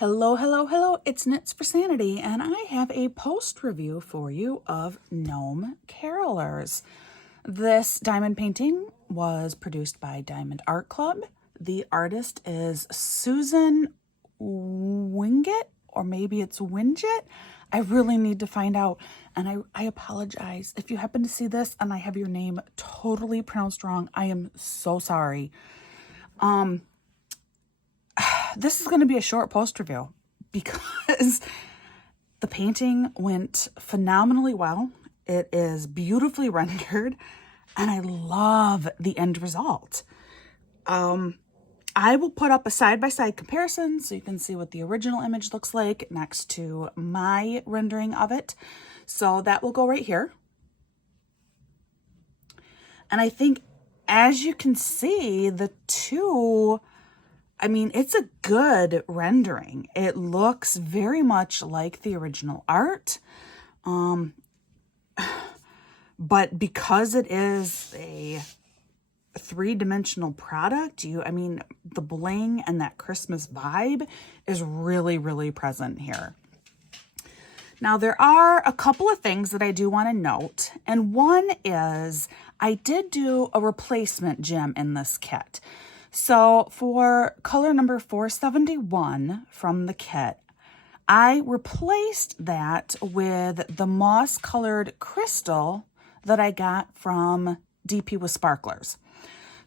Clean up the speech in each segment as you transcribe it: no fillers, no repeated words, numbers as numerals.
Hello, hello, hello, it's Knits for Sanity, and I have a post review for you of Gnome Carolers. This diamond painting was produced by Diamond Art Club. The artist is Susan Wingett, or maybe it's Winget. I really need to find out, and I apologize if you happen to see this and I have your name totally pronounced wrong. I am so sorry. This is going to be a short post review because the painting went phenomenally well. It is beautifully rendered and I love the end result. I will put up a side-by-side comparison so you can see what the original image looks like next to my rendering of it. So that will go right here. And I think, as you can see, the two, it's a good rendering. It looks very much like the original art. But because it is a three-dimensional product, the bling and that Christmas vibe is really, really present here. Now, there are a couple of things that I do want to note, and one is I did do a replacement gem in this kit. So for color number 471 from the kit, I replaced that with the moss-colored crystal that I got from DP with Sparklers.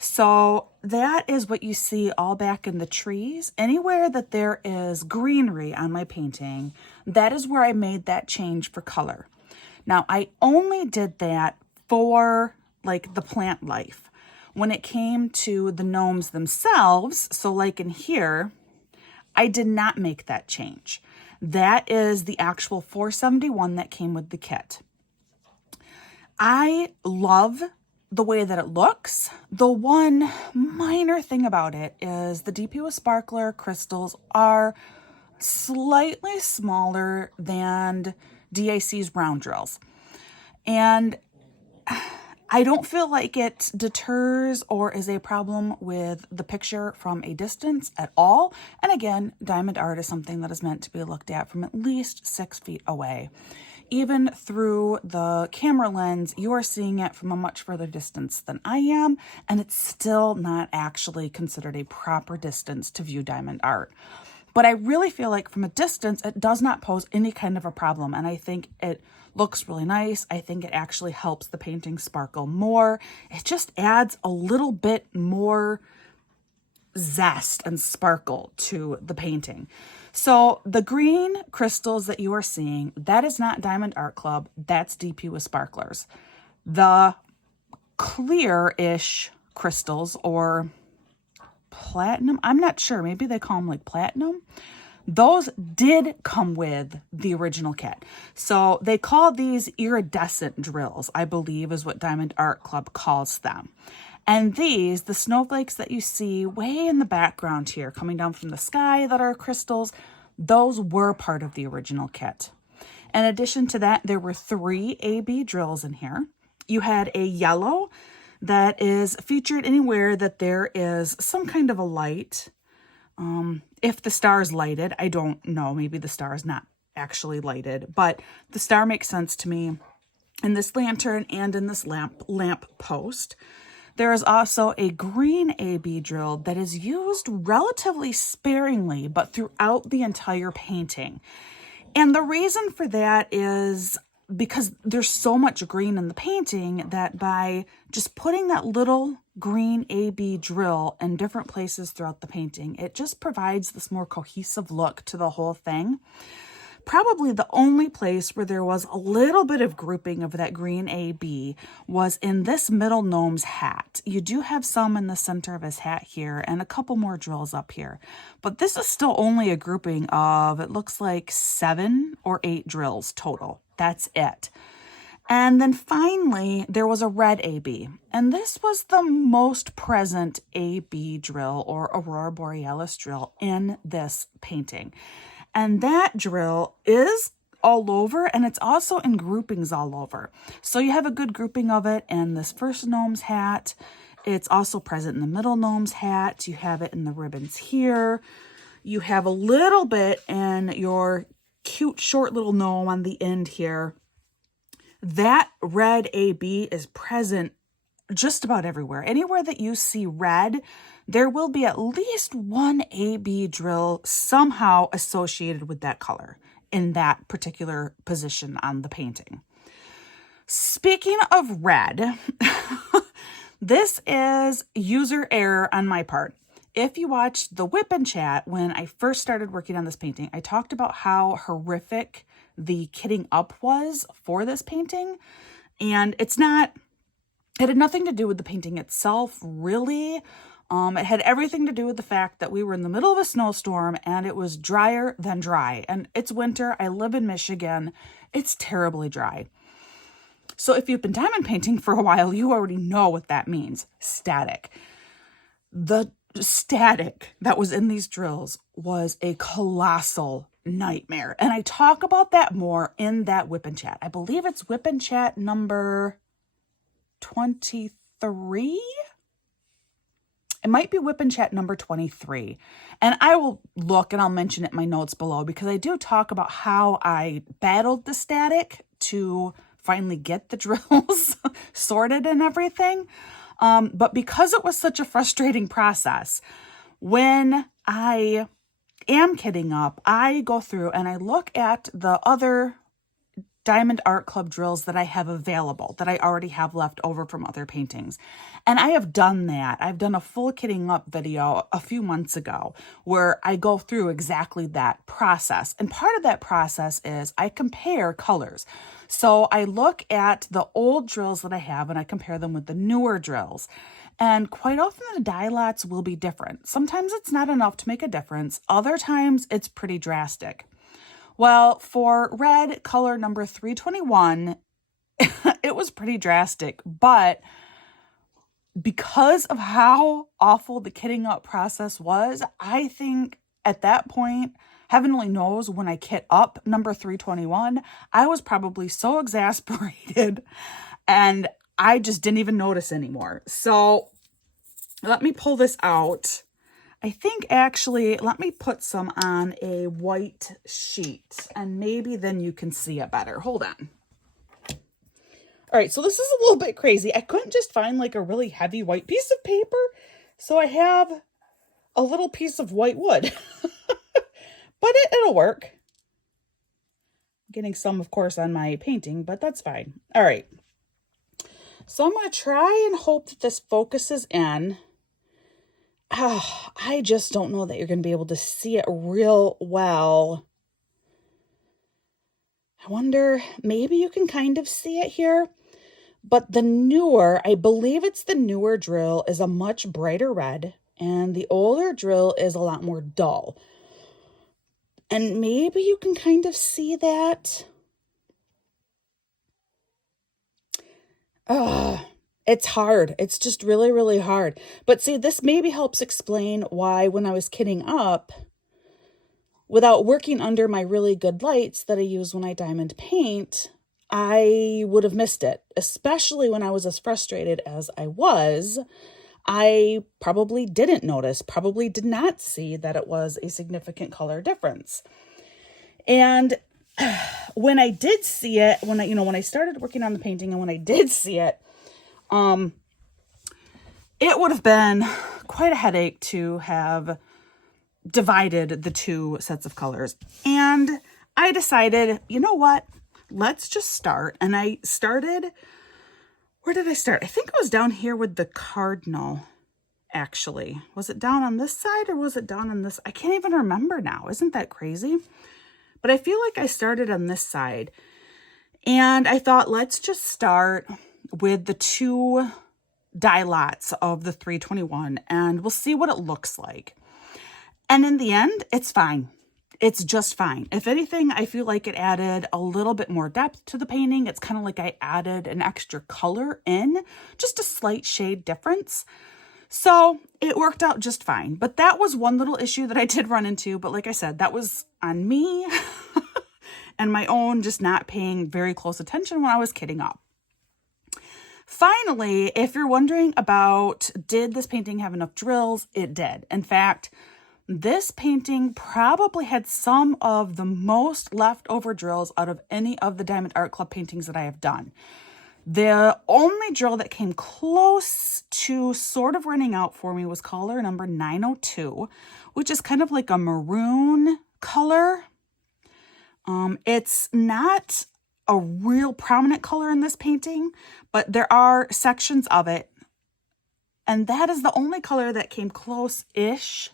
So that is what you see all back in the trees. Anywhere that there is greenery on my painting, that is where I made that change for color. Now, I only did that for like the plant life. When it came to the gnomes themselves, so like in here, I did not make that change. That is the actual 471 that came with the kit. I love the way that it looks. The one minor thing about it is the DP with Sparkler crystals are slightly smaller than DIC's round drills. And I don't feel like it deters or is a problem with the picture from a distance at all. And again, diamond art is something that is meant to be looked at from at least 6 feet away. Even through the camera lens, you are seeing it from a much further distance than I am, and it's still not actually considered a proper distance to view diamond art. But I really feel like from a distance, it does not pose any kind of a problem, and I think it looks really nice. I think it actually helps the painting sparkle more. It just adds a little bit more zest and sparkle to the painting. So the green crystals that you are seeing, that is not Diamond Art Club, that's DP with Sparklers. The clear-ish crystals, or platinum, I'm not sure, maybe they call them like platinum. Those did come with the original kit. So they call these iridescent drills, I believe is what Diamond Art Club calls them. And these, the snowflakes that you see way in the background here, coming down from the sky that are crystals, those were part of the original kit. In addition to that, there were 3 AB drills in here. You had a yellow that is featured anywhere that there is some kind of a light. If the star is lighted, I don't know, maybe the star is not actually lighted, but the star makes sense to me in this lantern and in this lamp post. There is also a green AB drill that is used relatively sparingly, but throughout the entire painting. And the reason for that is because there's so much green in the painting that by just putting that little green AB drill in different places throughout the painting, it just provides this more cohesive look to the whole thing. Probably the only place where there was a little bit of grouping of that green AB was in this middle gnome's hat. You do have some in the center of his hat here and a couple more drills up here. But this is still only a grouping of, it looks like 7 or 8 drills total. That's it. And then finally, there was a red AB. And this was the most present AB drill or Aurora Borealis drill in this painting. And that drill is all over, and it's also in groupings all over. So you have a good grouping of it in this first gnome's hat. It's also present in the middle gnome's hat. You have it in the ribbons here. You have a little bit in your cute short little gnome on the end here. That red AB is present just about everywhere. Anywhere that you see red, there will be at least one AB drill somehow associated with that color in that particular position on the painting. Speaking of red, this is user error on my part. If you watched the Whip and Chat when I first started working on this painting, I talked about how horrific the kitting up was for this painting. And it had nothing to do with the painting itself, really. It had everything to do with the fact that we were in the middle of a snowstorm and it was drier than dry. And it's winter. I live in Michigan. It's terribly dry. So if you've been diamond painting for a while, you already know what that means. Static. The static that was in these drills was a colossal nightmare. And I talk about that more in that Whip and Chat. I believe it's Whip and Chat number 23. It might be Whip and Chat number 23. And I will look and I'll mention it in my notes below because I do talk about how I battled the static to finally get the drills sorted and everything. But because it was such a frustrating process, when I am kitting up, I go through and I look at the other Diamond Art Club drills that I have available, that I already have left over from other paintings. And I have done that. I've done a full kitting up video a few months ago where I go through exactly that process. And part of that process is I compare colors. So I look at the old drills that I have and I compare them with the newer drills. And quite often the dye lots will be different. Sometimes it's not enough to make a difference. Other times it's pretty drastic. Well, for red color number 321, it was pretty drastic, but because of how awful the kitting up process was, I think at that point, heaven only knows when I kit up number 321, I was probably so exasperated and I just didn't even notice anymore. So let me pull this out. I think actually, let me put some on a white sheet and maybe then you can see it better. Hold on. All right, so this is a little bit crazy. I couldn't just find like a really heavy white piece of paper. So I have a little piece of white wood, but it'll work. I'm getting some, of course, on my painting, but that's fine. All right. So I'm going to try and hope that this focuses in. Oh, I just don't know that you're going to be able to see it real well. I wonder, maybe you can kind of see it here. But the newer, I believe it's the newer drill is a much brighter red. And the older drill is a lot more dull. And maybe you can kind of see that. It's hard. It's just really, really hard. But see, this maybe helps explain why when I was kitting up, without working under my really good lights that I use when I diamond paint, I would have missed it. Especially when I was as frustrated as I was, I probably didn't notice, probably did not see that it was a significant color difference. And when I did see it, when I started working on the painting and when I did see it, it would have been quite a headache to have divided the two sets of colors. And I decided, you know what? Let's just start. And I started, where did I start? I think it was down here with the cardinal, actually. Was it down on this side or was it down on this? I can't even remember now. Isn't that crazy? But I feel like I started on this side. And I thought, let's just start with the two dye lots of the 321 and we'll see what it looks like. And in the end, it's fine. It's just fine. If anything, I feel like it added a little bit more depth to the painting. It's kind of like I added an extra color in, just a slight shade difference. So it worked out just fine. But that was one little issue that I did run into. But like I said, that was on me and my own just not paying very close attention when I was kitting up. Finally, if you're wondering about, did this painting have enough drills? It did. In fact, this painting probably had some of the most leftover drills out of any of the Diamond Art Club paintings that I have done. The only drill that came close to sort of running out for me was color number 902, which is kind of like a maroon color. It's not a real prominent color in this painting, but there are sections of it. And that is the only color that came close-ish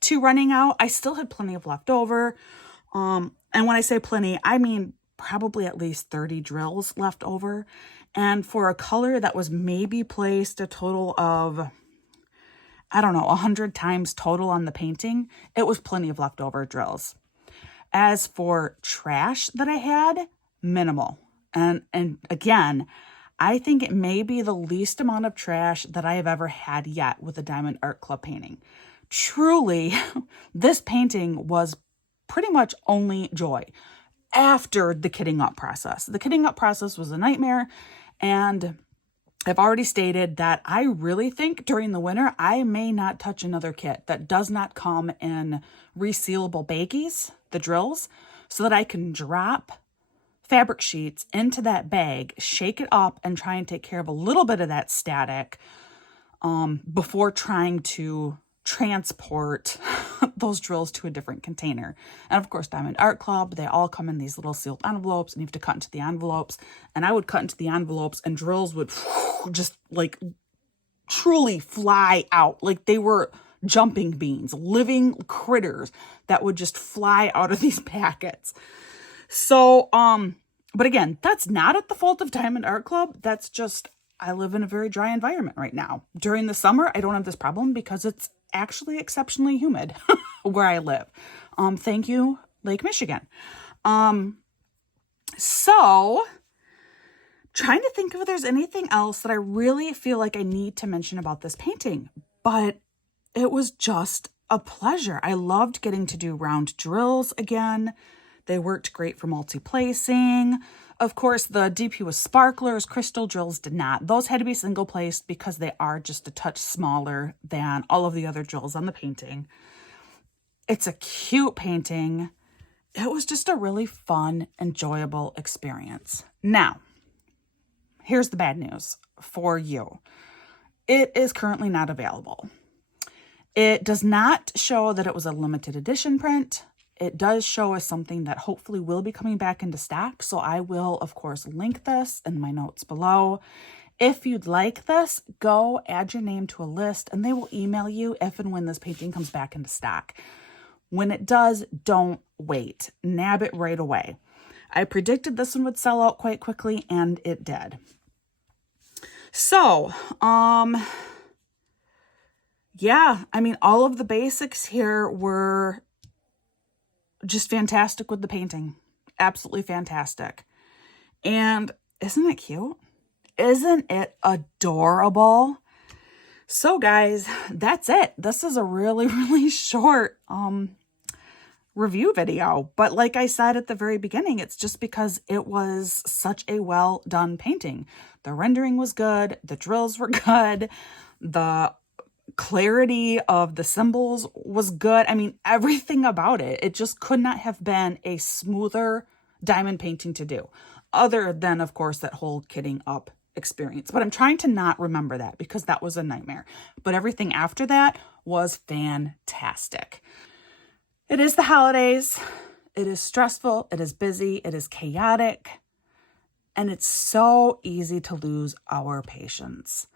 to running out. I still had plenty of left over. And when I say plenty, I mean probably at least 30 drills left over. And for a color that was maybe placed a total of, I don't know, 100 times total on the painting, it was plenty of leftover drills. As for trash that I had, minimal. And again, I think it may be the least amount of trash that I have ever had yet with a Diamond Art Club painting. Truly, this painting was pretty much only joy after the kitting up process. The kitting up process was a nightmare, and I've already stated that I really think during the winter, I may not touch another kit that does not come in resealable baggies, the drills, so that I can drop fabric sheets into that bag, shake it up, and try and take care of a little bit of that static before trying to transport those drills to a different container. And of course, Diamond Art Club, they all come in these little sealed envelopes, and you have to cut into the envelopes. And I would cut into the envelopes, and drills would just like truly fly out. Like they were jumping beans, living critters that would just fly out of these packets. So, but again, that's not at the fault of Diamond Art Club. That's just, I live in a very dry environment right now. During the summer, I don't have this problem because it's actually exceptionally humid where I live. Thank you, Lake Michigan. So trying to think if there's anything else that I really feel like I need to mention about this painting, but it was just a pleasure. I loved getting to do round drills again. They worked great for multi-placing. Of course, the DP was sparklers. Crystal drills did not. Those had to be single-placed because they are just a touch smaller than all of the other drills on the painting. It's a cute painting. It was just a really fun, enjoyable experience. Now, here's the bad news for you. It is currently not available. It does not show that it was a limited edition print. It does show us something that hopefully will be coming back into stock. So I will, of course, link this in my notes below. If you'd like this, go add your name to a list and they will email you if and when this painting comes back into stock. When it does, don't wait. Nab it right away. I predicted this one would sell out quite quickly, and it did. So, yeah, I mean, all of the basics here were just fantastic with the painting. Absolutely fantastic. And isn't it cute? Isn't it adorable? So guys, that's it. This is a really, really short review video. But like I said at the very beginning, it's just because it was such a well done painting. The rendering was good. The drills were good. The clarity of the symbols was good. I mean, everything about it. It just could not have been a smoother diamond painting to do, other than, of course, that whole kitting up experience. But I'm trying to not remember that because that was a nightmare. But everything after that was fantastic. It is the holidays. It is stressful. It is busy. It is chaotic. And it's so easy to lose our patience.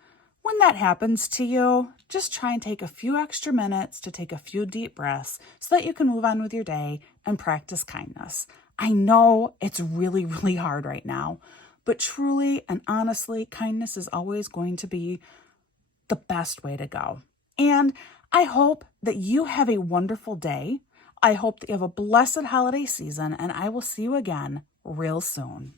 When that happens to you, just try and take a few extra minutes to take a few deep breaths so that you can move on with your day and practice kindness. I know it's really, really hard right now, but truly and honestly, kindness is always going to be the best way to go. And I hope that you have a wonderful day. I hope that you have a blessed holiday season, and I will see you again real soon.